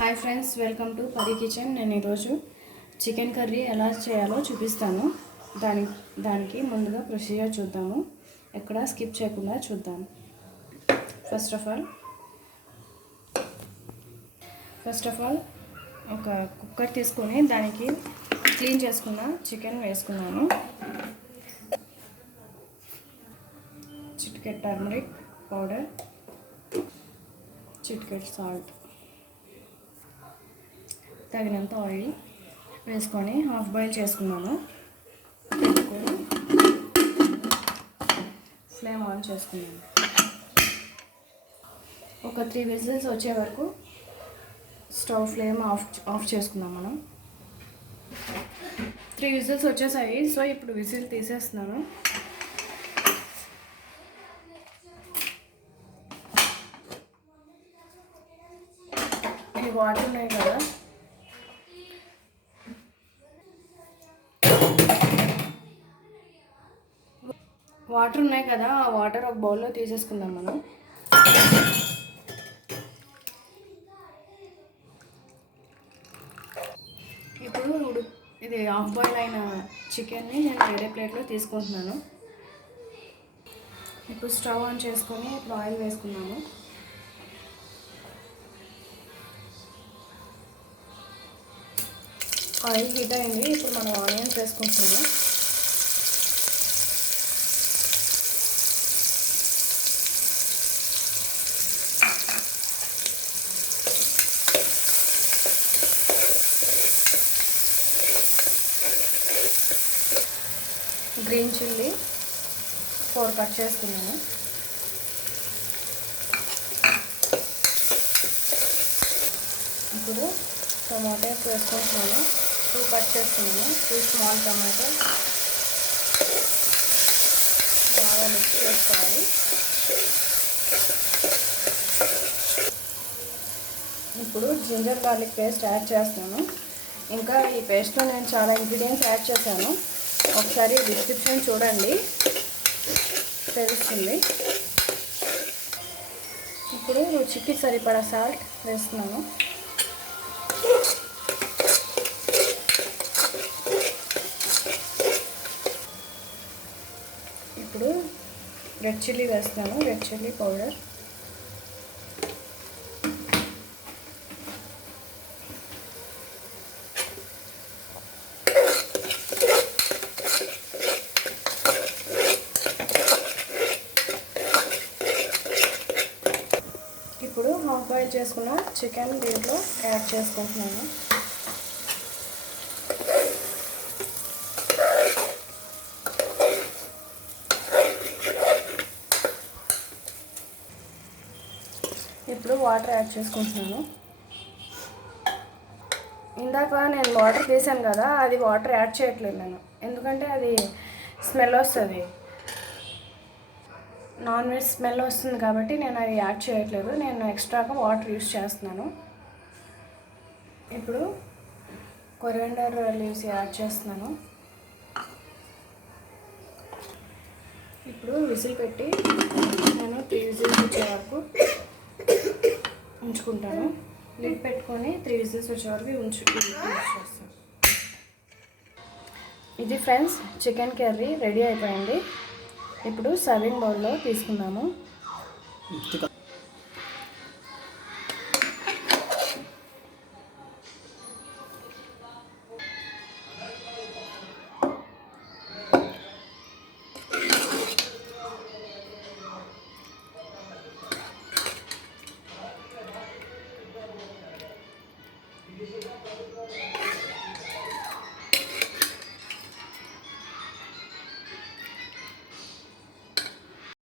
Hi friends, welcome to పరి kitchen. నేను ఈరోజు చికెన్ కర్రీ ఎలా చేయాలో చూపిస్తాను. దానికి ముందుగా ప్రొసీజర్ చూద్దాము. ఎక్కడ స్కిప్ చేయకుండా చూద్దాం. ఫస్ట్ ఆఫ్ ఆల్ ఒక కుక్కర్ తీసుకొని దానికి క్లీన్ చేసుకున్న చికెన్ వేసుకున్నాను. చిటికెట్ టర్మరిక్ పౌడర్, చిటికెట్ సాల్ట్, తగినంత ఆయిల్ వేసుకొని హాఫ్ బాయిల్ చేసుకున్నాను. పెట్టుకొని ఫ్లేమ్ ఆన్ చేసుకున్నాను. ఒక 3 విజిల్స్ వచ్చే వరకు స్టవ్ ఫ్లేమ్ ఆఫ్ చేసుకుందాం. మనం 3 విజిల్స్ వచ్చేసాయి. సో ఇప్పుడు విజిల్ తీసేస్తున్నాను. ఇది వాటర్ ఉన్నాయి కదా, ఆ వాటర్ ఒక బౌల్లో తీసేసుకుందాం మనం. ఇప్పుడు ఇది హాఫ్ బాయిల్ అయిన చికెన్ని నేను వేరే ప్లేట్లో తీసుకుంటున్నాను. ఇప్పుడు స్టవ్ ఆన్ చేసుకొని ఇప్పుడు ఆయిల్ వేసుకున్నాము. ఆయిల్ హీట్ అయింది. ఇప్పుడు మనం ఆనియన్స్ వేసుకుంటున్నాము. గ్రీన్ చిల్లీ 4 కట్ చేసుకున్నాను. ఇప్పుడు టమాటోస్ వేసుకుంటున్నాను. 2 కట్ చేసుకున్నాను. 2 స్మాల్ టమాటో బాగా మిక్స్ చేసుకోవాలి. ఇప్పుడు జింజర్ గార్లిక్ పేస్ట్ యాడ్ చేస్తాను. ఇంకా ఈ పేస్ట్లో నేను చాలా ఇంగ్రీడియంట్స్ యాడ్ చేశాను. ఒకసారి డిస్క్రిప్షన్ చూడండి, తెలుస్తుంది. ఇప్పుడు రుచికి సరిపడా సాల్ట్ వేస్తున్నాను. ఇప్పుడు రెడ్ చిల్లీ వేస్తాను. రెడ్ చిల్లీ పౌడర్, ఇప్పుడు హాఫ్ బాయిల్ చేసుకున్న చికెన్ దీంట్లో యాడ్ చేసుకుంటున్నాను. ఇప్పుడు వాటర్ యాడ్ చేసుకుంటున్నాను. ఇందాక నేను వాటర్ తీసాను కదా, అది వాటర్ యాడ్ చేయట్లేదు నేను, ఎందుకంటే అది స్మెల్ వస్తుంది, నాన్ వెజ్ స్మెల్ వస్తుంది కాబట్టి నేను అది యాడ్ చేయట్లేదు. నేను ఎక్స్ట్రాగా వాటర్ యూస్ చేస్తున్నాను. ఇప్పుడు కొరియండర్ లీవ్స్ యాడ్ చేస్తున్నాను. ఇప్పుడు విజిల్ పెట్టి నేను 3 విజిల్స్ వచ్చే వరకు ఉంచుకుంటాను. లిడ్ పెట్టుకొని 3 విజిల్స్ వచ్చే వరకు యూస్ చేస్తాను. ఇది ఫ్రెండ్స్, చికెన్ కర్రీ రెడీ అయిపోయింది. ఇప్పుడు సర్వింగ్ బౌల్లో తీసుకుందాము.